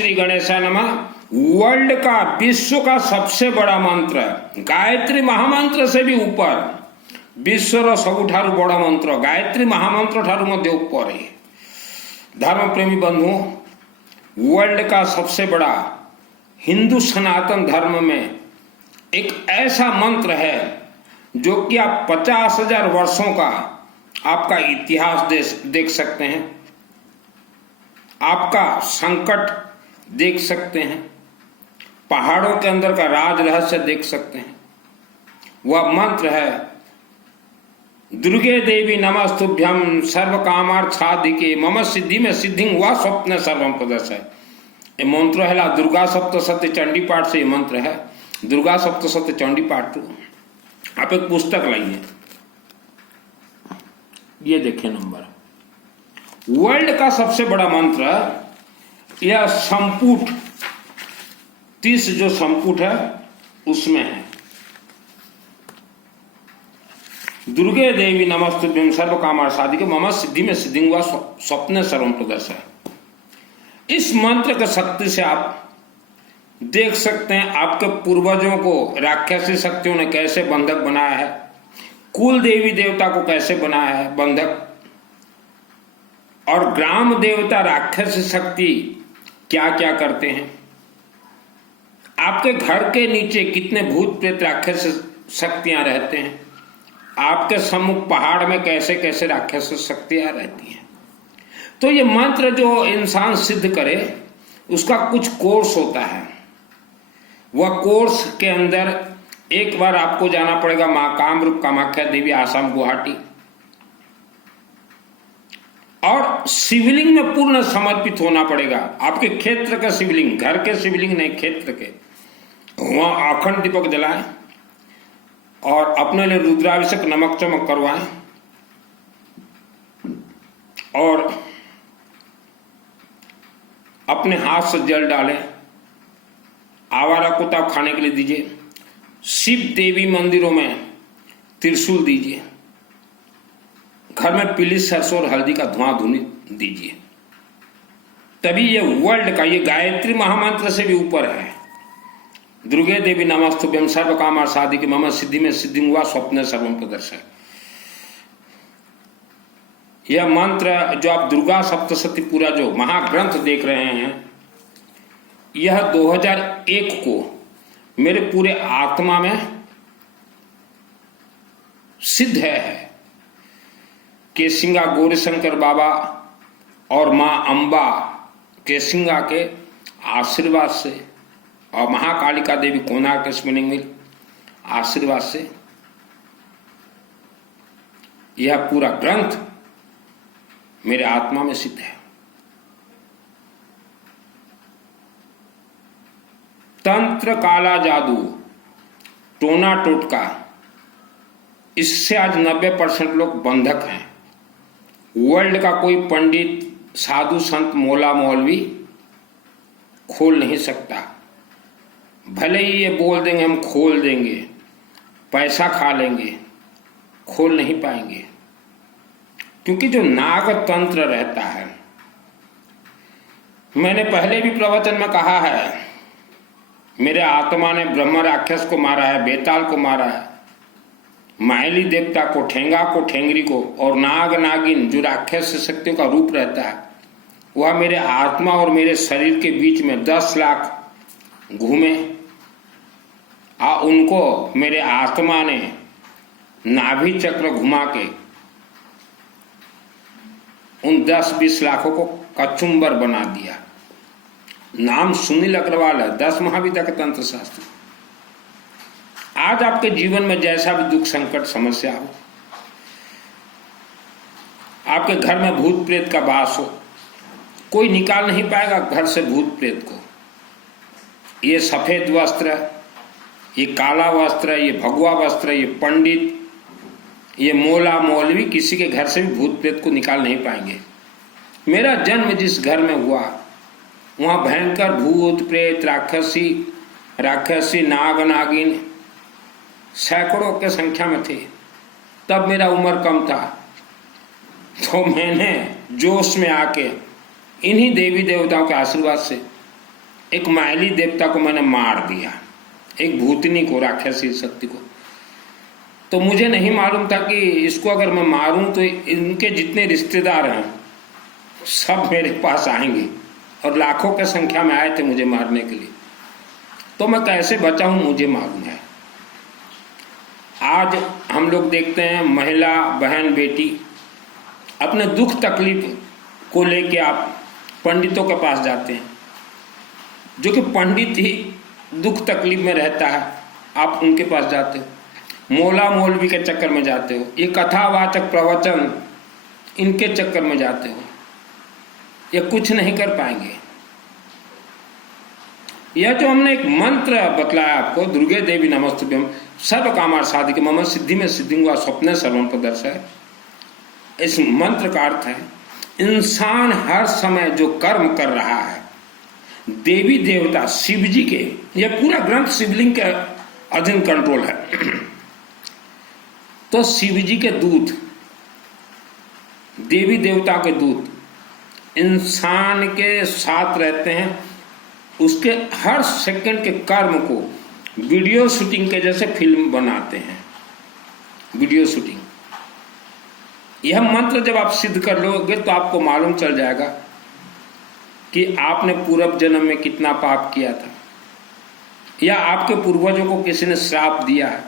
श्री गणेशाय नमः वर्ल्ड का, विश्व का सबसे बड़ा मंत्र गायत्री महामंत्र से भी ऊपर, विश्वर सबुठारु बड़ मंत्र गायत्री महामंत्र ठारु मध्य ऊपर है। धर्म प्रेमी बंधुओं, वर्ल्ड का सबसे बड़ा हिंदू सनातन धर्म में एक ऐसा मंत्र है जो कि आप 50,000 वर्षों का आपका इतिहास देख सकते हैं, आपका संकट देख सकते हैं, पहाड़ों के अंदर का राज रहस्य देख सकते हैं। वह मंत्र है दुर्गे देवी नमस्तुभ्यम सर्व कामार्थसाधिके मम सिद्धि में सिद्धि व स्वप्न सर्वम प्रदर्श है। ये मंत्र है दुर्गा सप्तशती चंडी पाठ से ये मंत्र है। दुर्गा सप्तशती चंडी पाठ तो आप एक पुस्तक लाइए, ये देखिए नंबर। वर्ल्ड का सबसे बड़ा मंत्र यह संपुट 30 जो संपुट है उसमें है। दुर्गे देवी नमस्तुभ्यं सर्व कामार्थसाधिके मम सिद्धि में सिद्धि व स्वप्न सर्वम प्रदर्श है। इस मंत्र की शक्ति से आप देख सकते हैं आपके पूर्वजों को राक्षसी शक्तियों ने कैसे बंधक बनाया है, कुल देवी देवता को कैसे बनाया है बंधक, और ग्राम देवता राक्षसी शक्ति क्या क्या करते हैं, आपके घर के नीचे कितने भूत प्रेत राक्षसी शक्तियां रहते हैं, आपके सम्मुख पहाड़ में कैसे कैसे राक्षसी शक्तियां रहती हैं। तो ये मंत्र जो इंसान सिद्ध करे उसका कुछ कोर्स होता है। वह कोर्स के अंदर एक बार आपको जाना पड़ेगा मां कामरूप कामाख्या देवी आसाम गुवाहाटी, और शिवलिंग में पूर्ण समर्पित होना पड़ेगा। आपके क्षेत्र का शिवलिंग, घर के शिवलिंग नहीं, क्षेत्र के, वहां अखंड दीपक जलाएं और अपने लिए रुद्राभिषेक नमक चमक करवाएं और अपने हाथ से जल डालें, आवारा कुत्ता खाने के लिए दीजिए, शिव देवी मंदिरों में त्रिशूल दीजिए, घर में पीली सरसों और हल्दी का धुआं धुनी दीजिए। तभी ये वर्ल्ड का, ये गायत्री महामंत्र से भी ऊपर है। दुर्गे देवी नमस्तुभ्यं सर्व कामार्थसाधिके मम सिद्धि में सिद्धि व स्वप्न सर्वम प्रदर्श है। यह मंत्र जो आप दुर्गा सप्तशती पूरा जो महाग्रंथ देख रहे हैं, यह 2001 को मेरे पूरे आत्मा में सिद्ध है। केसिंगा गौरीशंकर बाबा और मां अंबा केसिंगा के आशीर्वाद से और महाकालिका देवी कोणार्क के स्पिनिंग मिल आशीर्वाद से यह पूरा ग्रंथ मेरे आत्मा में सिद्ध है। तंत्र, काला जादू, टोना टोटका, इससे आज 90% लोग बंधक हैं। वर्ल्ड का कोई पंडित, साधु, संत, मौला, मौलवी खोल नहीं सकता। भले ही ये बोल देंगे हम खोल देंगे, पैसा खा लेंगे, खोल नहीं पाएंगे, क्योंकि जो नाग तंत्र रहता है, मैंने पहले भी प्रवचन में कहा है, मेरे आत्मा ने ब्रह्म राक्षस को मारा है, बेताल को मारा है, मायली देवता को, ठेंगा को, ठेंगरी को, और नाग नागिन जो राक्षस शक्तियों का रूप रहता है, वह मेरे आत्मा और मेरे शरीर के बीच में 10 लाख घूमे। उनको मेरे आत्मा ने नाभि चक्र घुमा के उन 10-20 लाखों को कचुम्बर बना दिया। नाम सुनील अग्रवाल है, 10 महाविद्या का तंत्र शास्त्र। आज आपके जीवन में जैसा भी दुख संकट समस्या हो, आपके घर में भूत प्रेत का वास हो, कोई निकाल नहीं पाएगा घर से भूत प्रेत को। ये सफेद वस्त्र, ये काला वस्त्र, ये भगवा वस्त्र, ये पंडित, ये मौला मौलवी किसी के घर से भी भूत प्रेत को निकाल नहीं पाएंगे। मेरा जन्म जिस घर में हुआ वहां भयंकर भूत प्रेत राक्षसी नाग नागिन सैकड़ों के संख्या में थे। तब मेरा उम्र कम था, तो मैंने जोश में आके इन्हीं देवी देवताओं के आशीर्वाद से एक मायाली देवता को मैंने मार दिया, एक भूतनी को, राक्षसी शक्ति को। तो मुझे नहीं मालूम था कि इसको अगर मैं मारूं तो इनके जितने रिश्तेदार हैं सब मेरे पास आएंगे, और लाखों की संख्या में आए थे मुझे मारने के लिए। तो मैं कैसे बचा हूं मुझे मालूम है। आज हम लोग देखते हैं महिला बहन बेटी अपने दुख तकलीफ को लेके आप पंडितों के पास जाते हैं, जो कि पंडित ही दुख तकलीफ में रहता है, आप उनके पास जाते हो। मौला मौलवी के चक्कर में जाते हो, ये कथावाचक प्रवचन इनके चक्कर में जाते हो, ये कुछ नहीं कर पाएंगे। यह जो हमने एक मंत्र बतलाया आपको, दुर्गे देवी नमस्तुभ्यम सर्व कामार साधिके मम सिद्धि में सिद्धि वा स्वप्ने सर्वम प्रदर्शय, इस मंत्र का अर्थ है इंसान हर समय जो कर्म कर रहा है, देवी देवता शिव जी के, यह पूरा ग्रंथ शिवलिंग के अधीन कंट्रोल है, तो शिव जी के दूत, देवी देवता के दूत इंसान के साथ रहते हैं, उसके हर सेकंड के कर्म को वीडियो शूटिंग के जैसे फिल्म बनाते हैं, वीडियो शूटिंग। यह मंत्र जब आप सिद्ध कर लोगे तो आपको मालूम चल जाएगा कि आपने पूर्व जन्म में कितना पाप किया था, या आपके पूर्वजों को किसी ने श्राप दिया है।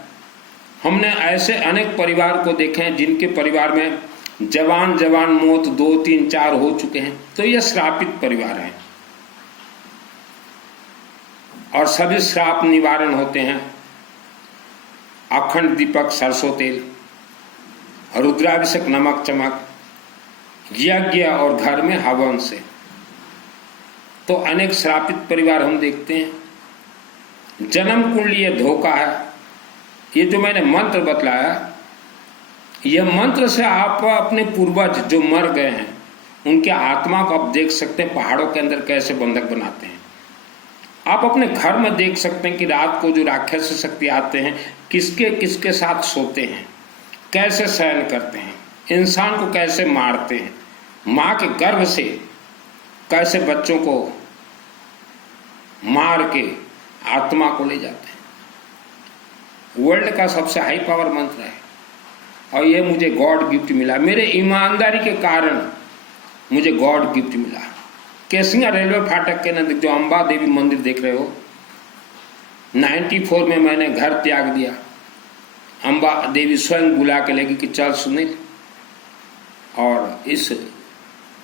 हमने ऐसे अनेक परिवार को देखे हैं जिनके परिवार में जवान जवान मौत 2, 3, 4 हो चुके हैं, तो यह श्रापित परिवार है। और सभी श्राप निवारण होते हैं अखंड दीपक, सरसों तेल, रुद्राभिषेक, नमक चमक, यज्ञ और घर में हवन से। तो अनेक श्रापित परिवार हम देखते हैं। जन्म कुंडली ये धोखा है। ये जो मैंने मंत्र बतलाया, यह मंत्र से आप अपने पूर्वज जो मर गए हैं उनके आत्मा को आप देख सकते हैं, पहाड़ों के अंदर कैसे बंधक बनाते हैं। आप अपने घर में देख सकते हैं कि रात को जो राक्षस शक्ति आते हैं किसके किसके साथ सोते हैं, कैसे शयन करते हैं, इंसान को कैसे मारते हैं, माँ के गर्भ से कैसे बच्चों को मार के आत्मा को ले जाते हैं। वर्ल्ड का सबसे हाई पावर मंत्र है, और ये मुझे गॉड गिफ्ट मिला, मेरे ईमानदारी के कारण मुझे गॉड गिफ्ट मिला। केसिंगा रेलवे फाटक के नजदीक जो अंबा देवी मंदिर देख रहे हो, 94 में मैंने घर त्याग दिया। अंबा देवी स्वयं बुला के लेगी कि चल सुनील, और इस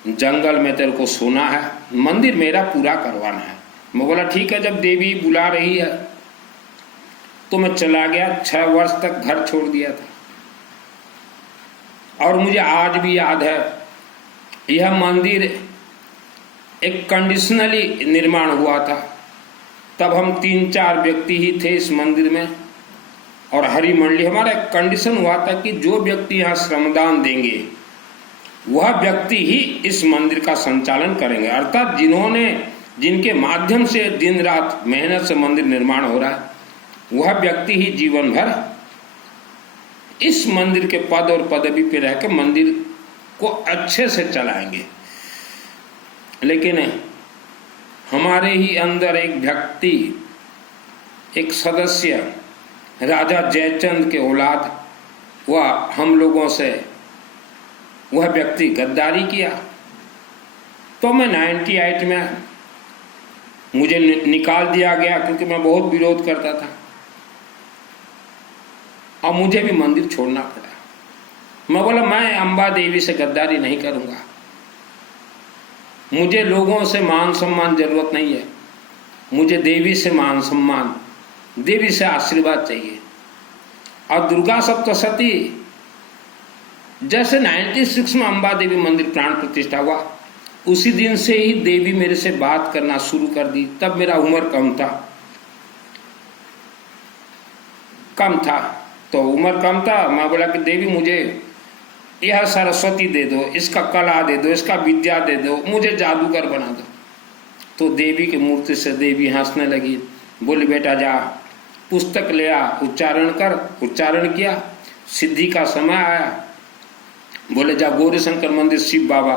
जंगल में तेरे को सोना है, मंदिर मेरा पूरा करवाना है। मैं बोला ठीक है, जब देवी बुला रही है तो मैं चला गया। 6 वर्ष तक घर छोड़ दिया था, और मुझे आज भी याद है यह मंदिर एक कंडीशनली निर्माण हुआ था। तब हम 3-4 व्यक्ति ही थे इस मंदिर में, और हरि मंडली। हमारा एक कंडीशन हुआ था कि जो व्यक्ति यहाँ श्रमदान देंगे वह व्यक्ति ही इस मंदिर का संचालन करेंगे, अर्थात जिनके माध्यम से दिन रात मेहनत से मंदिर निर्माण हो रहा है वह व्यक्ति ही जीवन भर इस मंदिर के पद और पदवी पे रह के मंदिर को अच्छे से चलाएंगे। लेकिन हमारे ही अंदर एक व्यक्ति, एक सदस्य, राजा जयचंद के औलाद, वह हम लोगों से वह व्यक्ति गद्दारी किया। तो मैं 98 में मुझे निकाल दिया गया, क्योंकि मैं बहुत विरोध करता था, और मुझे भी मंदिर छोड़ना पड़ा। मैं बोला मैं अंबा देवी से गद्दारी नहीं करूंगा, मुझे लोगों से मान सम्मान जरूरत नहीं है, मुझे देवी से मान सम्मान, देवी से आशीर्वाद चाहिए। और दुर्गा सप्तशती जैसे 96 में अंबा देवी मंदिर प्राण प्रतिष्ठा हुआ, उसी दिन से ही देवी मेरे से बात करना शुरू कर दी। तब मेरा उम्र कम था, तो उम्र कम था। मैं बोला कि देवी मुझे यह सरस्वती दे दो, इसका कला दे दो, इसका विद्या दे दो, मुझे जादूगर बना दो। तो देवी की मूर्ति से देवी हंसने लगी, बोली बेटा जा पुस्तक ले आ, उच्चारण कर। उच्चारण किया, सिद्धि का समय आया। बोले जा गौरी शंकर मंदिर शिव बाबा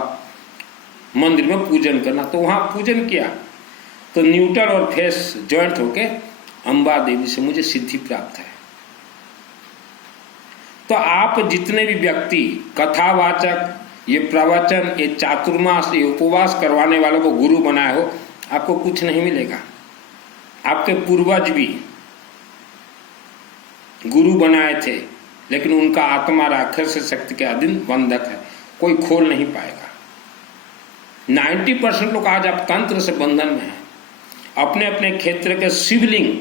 मंदिर में पूजन करना। तो वहां पूजन किया, तो न्यूट्रल और फेस ज्वाइंट होके अम्बा देवी से मुझे सिद्धि प्राप्त है। तो आप जितने भी व्यक्ति कथावाचक, ये प्रवचन, ये चातुर्मास, ये उपवास करवाने वालों को गुरु बनाए हो, आपको कुछ नहीं मिलेगा। आपके पूर्वज भी गुरु बनाए थे, लेकिन उनका आत्मा राक्षस शक्ति के अधीन बंधक है, कोई खोल नहीं पाएगा। 90% लोग आज आप तंत्र से बंधन में हैं। अपने अपने क्षेत्र के शिवलिंग,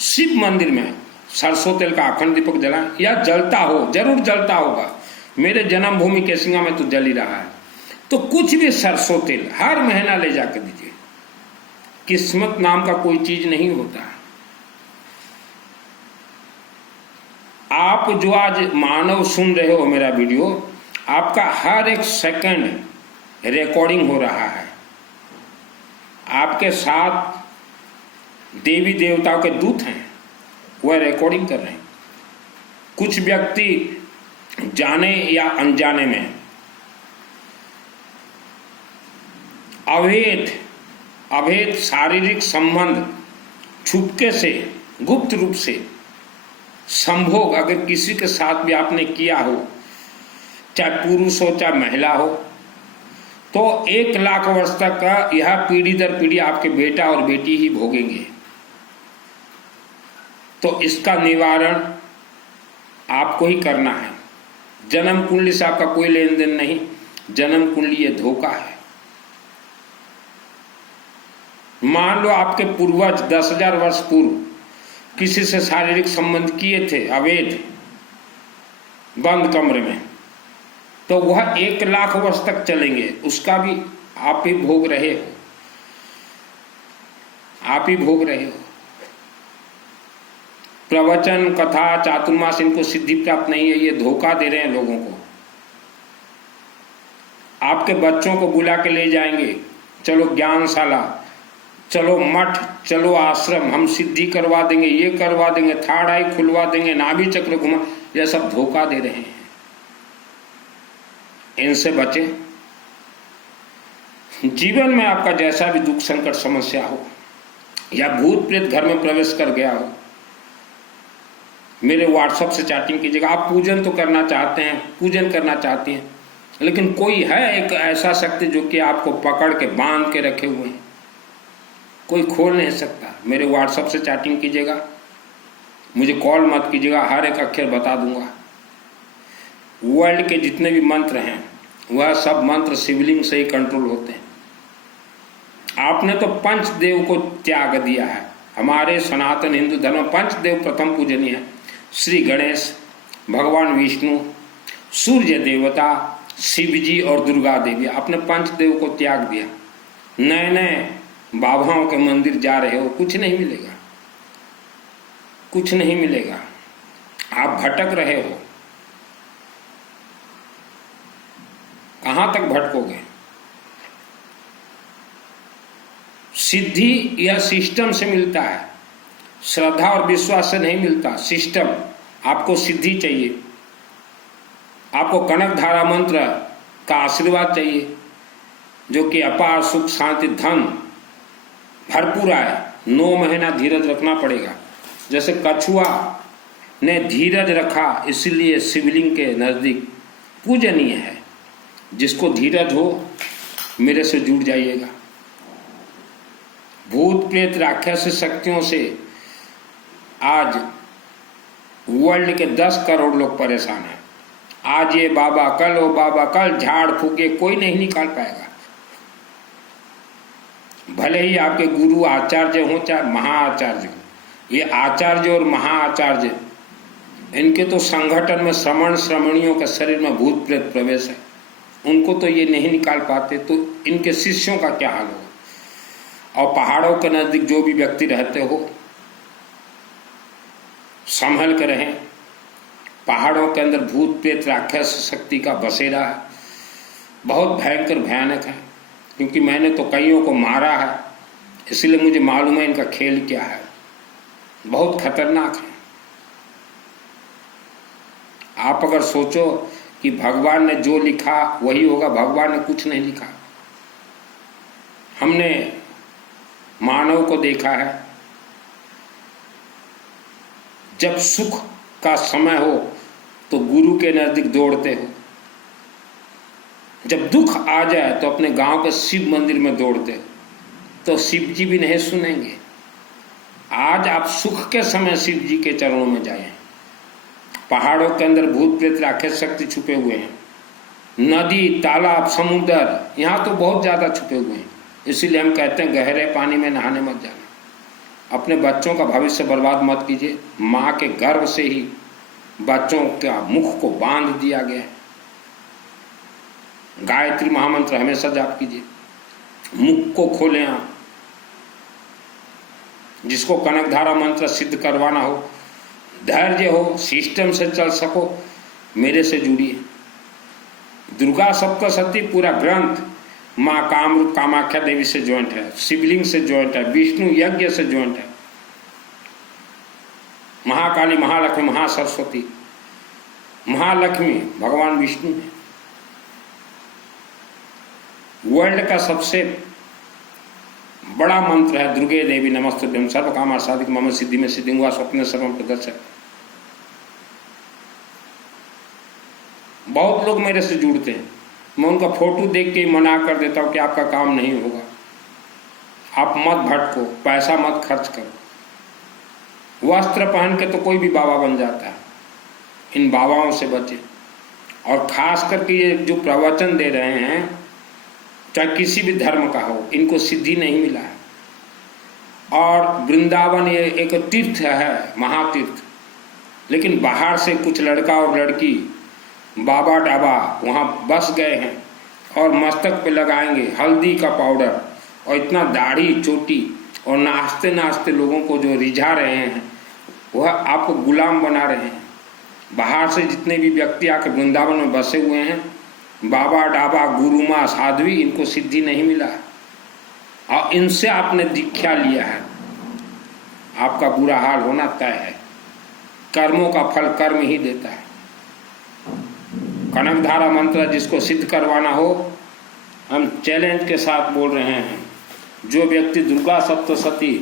शिव मंदिर में सरसों तेल का अखंड दीपक जलाएं, या जलता हो, जरूर जलता होगा। मेरे जन्मभूमि केसिंगा में तो जल ही रहा है। तो कुछ भी सरसों तेल हर महीना ले जाकर दीजिए। किस्मत नाम का कोई चीज नहीं होता। आप जो आज मानव सुन रहे हो मेरा वीडियो, आपका हर एक सेकंड रिकॉर्डिंग हो रहा है। आपके साथ देवी देवताओं के दूत हैं, वह रिकॉर्डिंग कर रहे हैं। कुछ व्यक्ति जाने या अनजाने में अवैध शारीरिक संबंध छुपके से, गुप्त रूप से संभोग अगर किसी के साथ भी आपने किया हो, चाहे पुरुष हो चाहे महिला हो, तो 1 लाख वर्ष तक का यह पीढ़ी दर पीढ़ी आपके बेटा और बेटी ही भोगेंगे। तो इसका निवारण आपको ही करना है। जन्म कुंडली से आपका कोई लेन देन नहीं। जन्म कुंडली ये धोखा है। मान लो आपके पूर्वज 10,000 वर्ष पूर्व किसी से शारीरिक संबंध किए थे अवैध, बंद कमरे में, तो वह 1 लाख वर्ष तक चलेंगे। उसका भी आप ही भोग रहे हो, आप ही भोग रहे हो। प्रवचन, कथा, चातुर्मास, इनको सिद्धि प्राप्त नहीं है, ये धोखा दे रहे हैं लोगों को। आपके बच्चों को बुला के ले जाएंगे, चलो ज्ञानशाला, चलो मठ, चलो आश्रम, हम सिद्धि करवा देंगे, ये करवा देंगे, थर्ड आई खुलवा देंगे, नाभि चक्र घुमा, यह सब धोखा दे रहे हैं। इनसे बचें। जीवन में आपका जैसा भी दुख, संकट, समस्या हो, या भूत प्रेत घर में प्रवेश कर गया हो, मेरे व्हाट्सएप से चैटिंग कीजिएगा। आप पूजन तो करना चाहते हैं, पूजन करना चाहती हैं, लेकिन कोई है एक ऐसा शक्ति जो कि आपको पकड़ के बांध के रखे हुए हैं, कोई खोल नहीं सकता। मेरे व्हाट्सएप से चैटिंग कीजिएगा, मुझे कॉल मत कीजिएगा, हर एक अक्षर बता दूंगा। वर्ल्ड के जितने भी मंत्र हैं वह सब मंत्र शिवलिंग से ही कंट्रोल होते हैं। आपने तो पंचदेव को त्याग दिया है। हमारे सनातन हिंदू धर्म में पंचदेव प्रथम पूजनीय है। श्री गणेश, भगवान विष्णु, सूर्य देवता, शिव जी और दुर्गा देवी। आपने पंचदेव को त्याग दिया। नए नए बाबाओं के मंदिर जा रहे हो, कुछ नहीं मिलेगा, कुछ नहीं मिलेगा। आप भटक रहे हो। कहां तक भटकोगे? सिद्धि यह सिस्टम से मिलता है, श्रद्धा और विश्वास से नहीं मिलता। सिस्टम, आपको सिद्धि चाहिए, आपको कनक धारा मंत्र का आशीर्वाद चाहिए, जो कि अपार सुख, शांति, धन भरपूर आए। 9 महीना धीरज रखना पड़ेगा। जैसे कछुआ ने धीरज रखा, इसलिए शिवलिंग के नजदीक पूजनीय है। जिसको धीरज हो, मेरे से जुड़ जाइएगा। भूत प्रेत राक्षस शक्तियों से आज वर्ल्ड के 10 करोड़ लोग परेशान हैं। आज ये बाबा, कल वो बाबा, कल झाड़ फूके, कोई नहीं निकाल पाएगा। भले ही आपके गुरु आचार्य हो चाहे महाआचार्य हो, ये आचार्य और महाआचार्य, इनके तो संगठन में श्रमण श्रमणियों के शरीर में भूत प्रेत प्रवेश है। उनको तो ये नहीं निकाल पाते, तो इनके शिष्यों का क्या हाल होगा? और पहाड़ों के नजदीक जो भी व्यक्ति रहते हो, संभल कर रहें। पहाड़ों के अंदर भूत प्रेत राक्षस शक्ति का बसेरा है, बहुत भयंकर भयानक है। क्योंकि मैंने तो कईयों को मारा है, इसलिए मुझे मालूम है इनका खेल क्या है। बहुत खतरनाक है। आप अगर सोचो कि भगवान ने जो लिखा वही होगा, भगवान ने कुछ नहीं लिखा। हमने मानव को देखा है, जब सुख का समय हो तो गुरु के नजदीक दौड़ते हो, जब दुख आ जाए तो अपने गांव के शिव मंदिर में दौड़ते हो, तो शिव जी भी नहीं सुनेंगे। आज आप सुख के समय शिव जी के चरणों में जाएं। पहाड़ों के अंदर भूत प्रेत राक्षस शक्ति छुपे हुए हैं, नदी तालाब समुद्र यहाँ तो बहुत ज़्यादा छुपे हुए हैं। इसीलिए हम कहते हैं गहरे पानी में नहाने मत जाना। अपने बच्चों का भविष्य बर्बाद मत कीजिए। माँ के गर्भ से ही बच्चों का मुख को बांध दिया गया है। गायत्री महामंत्र हमेशा जाप कीजिए, मुख को खोलें आप। जिसको कनकधारा मंत्र सिद्ध करवाना हो, धैर्य हो, सिस्टम से चल सको, मेरे से जुड़िए। दुर्गा सप्तशती पूरा ग्रंथ माँ कामरूप कामाख्या देवी से ज्वाइंट है, शिवलिंग से ज्वाइंट है, विष्णु यज्ञ से ज्वाइंट है। महाकाली, महालक्ष्मी, महासरस्वती, महालक्ष्मी भगवान विष्णु है। वर्ल्ड का सबसे बड़ा मंत्र है दुर्गे देवी नमस्तुभ्यं सर्व कामा साधिक मम सिद्धि में सिद्धिंगा स्वप्न सर्वम प्रदर्शक। बहुत लोग मेरे से जुड़ते हैं, मैं उनका फोटो देख के मना कर देता हूं कि आपका काम नहीं होगा, आप मत भटको, पैसा मत खर्च करो। वस्त्र पहन के तो कोई भी बाबा बन जाता है, इन बाबाओं से बचे। और खास करके ये जो प्रवचन दे रहे हैं, चाहे किसी भी धर्म का हो, इनको सिद्धि नहीं मिला है। और वृंदावन ये एक तीर्थ है, महातीर्थ, लेकिन बाहर से कुछ लड़का और लड़की बाबा डाबा वहाँ बस गए हैं और मस्तक पे लगाएंगे हल्दी का पाउडर और इतना दाढ़ी चोटी, और नाचते नाचते लोगों को जो रिझा रहे हैं, वह आपको गुलाम बना रहे हैं। बाहर से जितने भी व्यक्ति आके वृंदावन में बसे हुए हैं, बाबा डाबा गुरुमा साध्वी, इनको सिद्धि नहीं मिला और इनसे आपने दीक्षा लिया है, आपका बुरा हाल होना तय है। कर्मों का फल कर्म ही देता है। कनकधारा मंत्र जिसको सिद्ध करवाना हो, हम चैलेंज के साथ बोल रहे हैं, जो व्यक्ति दुर्गा सप्तशती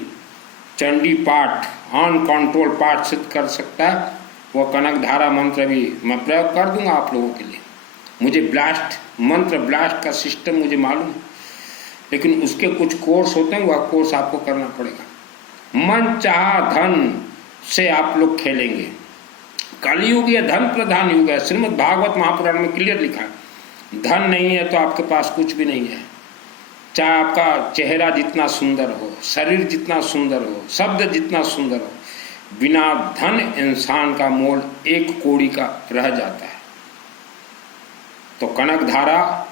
चंडी पाठ ऑन कंट्रोल पाठ सिद्ध कर सकता है, वो कनकधारा मंत्र भी मैं प्रयोग कर दूंगा आप लोगों के लिए। मुझे ब्लास्ट मंत्र ब्लास्ट का सिस्टम मुझे मालूम है, लेकिन उसके कुछ कोर्स होते हैं, वह कोर्स आपको करना पड़ेगा। मन चाहा धन से आप लोग खेलेंगे। कलयुग ये धन प्रधान युग है। श्रीमद् भागवत महापुराण में क्लियर लिखा है, धन नहीं है तो आपके पास कुछ भी नहीं है। चाहे आपका चेहरा जितना सुंदर हो, शरीर जितना सुंदर हो, शब्द जितना सुंदर हो, बिना धन इंसान का मोल एक कौड़ी का रह जाता है। तो कनकधारा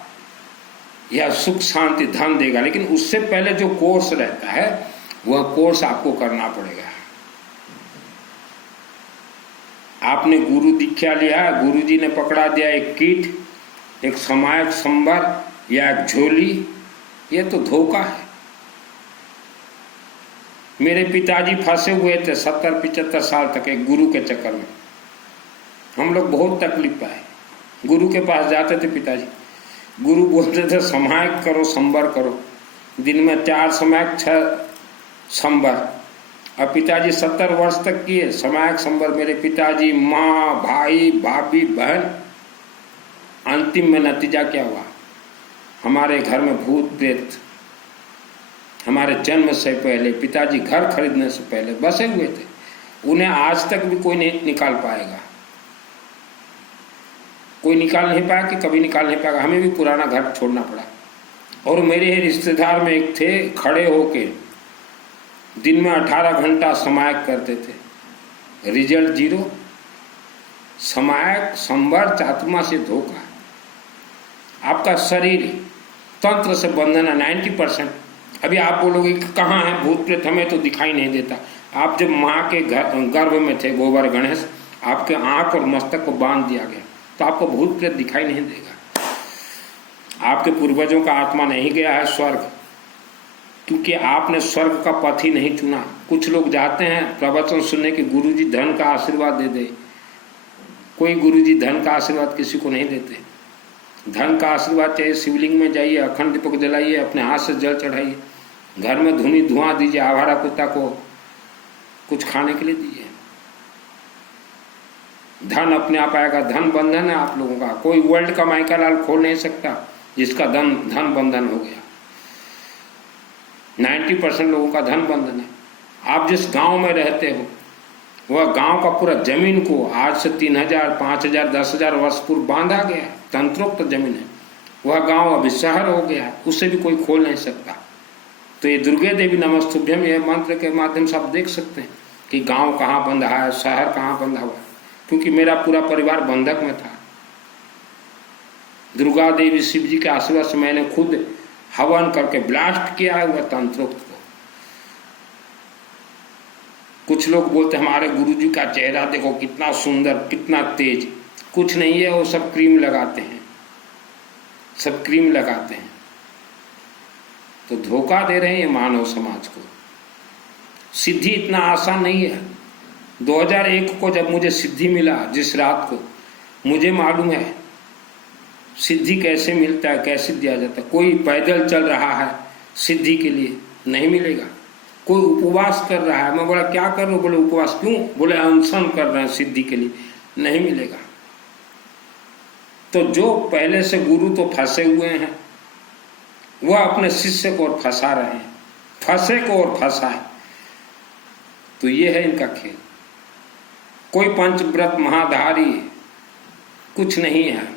यह सुख शांति धन देगा, लेकिन उससे पहले जो कोर्स रहता है वह कोर्स आपको करना पड़ेगा। आपने गुरु दीक्षा लिया है, गुरु जी ने पकड़ा दिया एक कीट, एक समायक संबर या एक झोली, ये तो धोखा है। मेरे पिताजी फंसे हुए थे 70-75 साल तक एक गुरु के चक्कर में। हम लोग बहुत तकलीफ पाए। गुरु के पास जाते थे पिताजी, गुरु बोलते थे समायक करो संबर करो, दिन में 4 समायक 6 संबर। अब पिताजी 70 वर्ष तक किए समायक संबर, मेरे पिताजी, माँ, भाई, भाभी, बहन। अंतिम में नतीजा क्या हुआ? हमारे घर में भूत प्रेत हमारे जन्म से पहले, पिताजी घर खरीदने से पहले बसे हुए थे। उन्हें आज तक भी कोई नहीं निकाल पाएगा, कोई निकाल नहीं पाया कि कभी निकाल नहीं पाएगा। हमें भी पुराना घर छोड़ना पड़ा। और मेरे रिश्तेदार में एक थे, खड़े होके दिन में 18 घंटा समायक करते थे, रिजल्ट 0। समायक संबर चातुर्मा से धोखा। आपका शरीर तंत्र से बंधन है 90%। अभी आप बोलोगे कि कहाँ है भूत प्रेत, हमें तो दिखाई नहीं देता। आप जब माँ के गर्भ में थे, गोबर गणेश, आपके आंख और मस्तक को बांध दिया गया, तो आपको भूत प्रेत दिखाई नहीं देगा। आपके पूर्वजों का आत्मा नहीं गया है स्वर्ग, क्योंकि आपने स्वर्ग का पथ ही नहीं चुना। कुछ लोग जाते हैं प्रवचन सुनने के, गुरुजी धन का आशीर्वाद दे दे। कोई गुरुजी धन का आशीर्वाद किसी को नहीं देते। धन का आशीर्वाद चाहिए, शिवलिंग में जाइए, अखंड दीपक जलाइए, अपने हाथ से जल चढ़ाइए, घर में धुआं दीजिए, आवारा कुत्ता को कुछ खाने के लिए दीजिए। धन अपने आप आएगा। धन बंधन है आप लोगों का। कोई वर्ल्ड का माइका लाल खोल नहीं सकता जिसका धन बंधन हो गया। 90% लोगों का धन बंधन है। आप जिस गांव में रहते हो वह गांव का पूरा जमीन को आज से 3000, 5000, 10,000 वर्ष पूर्व बांधा गया, तंत्रोक्त जमीन है। वह गांव अभी शहर हो गया, उसे भी कोई खोल नहीं सकता। तो ये दुर्गे देवी नमस्तुभ्यम, यह मंत्र के माध्यम से आप देख सकते हैं कि गांव कहाँ बंधा है, शहर कहाँ बंधा हुआ है, क्योंकि मेरा पूरा परिवार बंधक में था। दुर्गा देवी शिव जी के आशीर्वाद से मैंने खुद हवन करके ब्लास्ट किया है वह तंत्रोक्त को। कुछ लोग बोलते हमारे गुरुजी का चेहरा देखो कितना सुंदर, कितना तेज। कुछ नहीं है, वो सब क्रीम लगाते हैं, सब क्रीम लगाते हैं। तो धोखा दे रहे हैं मानव समाज को। सिद्धि इतना आसान नहीं है। 2001 को जब मुझे सिद्धि मिला, जिस रात को, मुझे मालूम है सिद्धि कैसे मिलता है, कैसे दिया जाता है। कोई पैदल चल रहा है सिद्धि के लिए, नहीं मिलेगा। कोई उपवास कर रहा है, मैं बोला क्या कर रहा हूँ, बोले उपवास क्यों, बोले अनशन कर रहे हैं सिद्धि के लिए, नहीं मिलेगा। तो जो पहले से गुरु तो फंसे हुए हैं, वह अपने शिष्य को और फंसा रहे हैं, फंसे को और फंसाए। तो ये है इनका खेल। कोई पंचव्रत महाधारी कुछ नहीं है।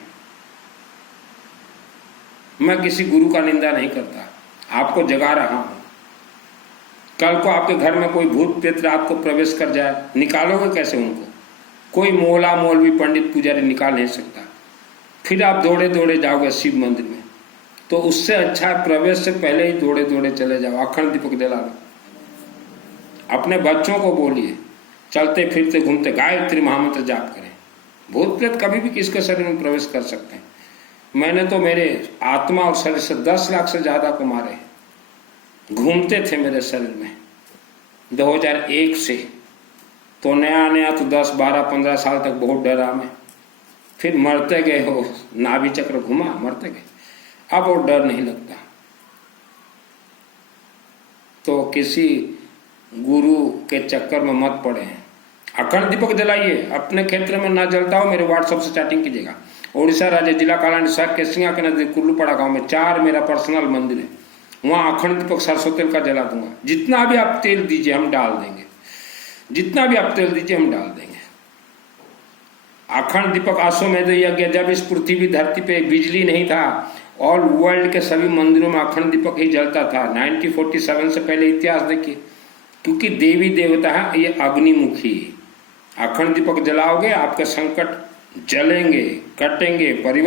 मैं किसी गुरु का निंदा नहीं करता, आपको जगा रहा हूं। कल को आपके घर में कोई भूत प्रेत रात को प्रवेश कर जाए, निकालोगे कैसे उनको? कोई मोला मौलवी पंडित पुजारी निकाल नहीं सकता। फिर आप दौड़े दौड़े जाओगे शिव मंदिर में, तो उससे अच्छा है प्रवेश से पहले ही दौड़े दौड़े चले जाओ, अखंड दीपक जला लो। अपने बच्चों को बोलिए चलते फिरते घूमते गायत्री महामंत्र जाप करें। भूत प्रेत कभी भी किसके शरीर में प्रवेश कर सकते हैं। मैंने तो मेरे आत्मा और शरीर से 10 लाख से ज्यादा को मारे, घूमते थे मेरे शरीर में 2001 से। तो नया नया तो 10, 12, 15 साल तक बहुत डरा मैं, फिर मरते गए हो, नाभि चक्र घुमा, मरते गए, अब और डर नहीं लगता। तो किसी गुरु के चक्कर में मत पड़े हैं। अखंड दीपक जलाइए। अपने क्षेत्र में ना जलता हो, मेरे व्हाट्सएप से चैटिंग कीजिएगा। ओडिशा राज्य जिला कालानी शहर केसिंगा के नजदीक कुल्लूपड़ा गांव में 4 मेरा पर्सनल मंदिर है, वहां अखंड दीपक सरसों तेल का जला दूंगा। जितना भी आप तेल दीजिए हम डाल देंगे, जितना भी आप तेल दीजिए हम डाल देंगे। अखंड दीपक अश्वमेध यज्ञ, जब इस पृथ्वी धरती पे बिजली नहीं था, ऑल वर्ल्ड के सभी मंदिरों में अखंड दीपक ही जलता था। 1947 से पहले इतिहास देखिए, क्योंकि देवी देवता है ये अग्निमुखी। अखंड दीपक जलाओगे आपके संकट जलेंगे, कटेंगे, परिवार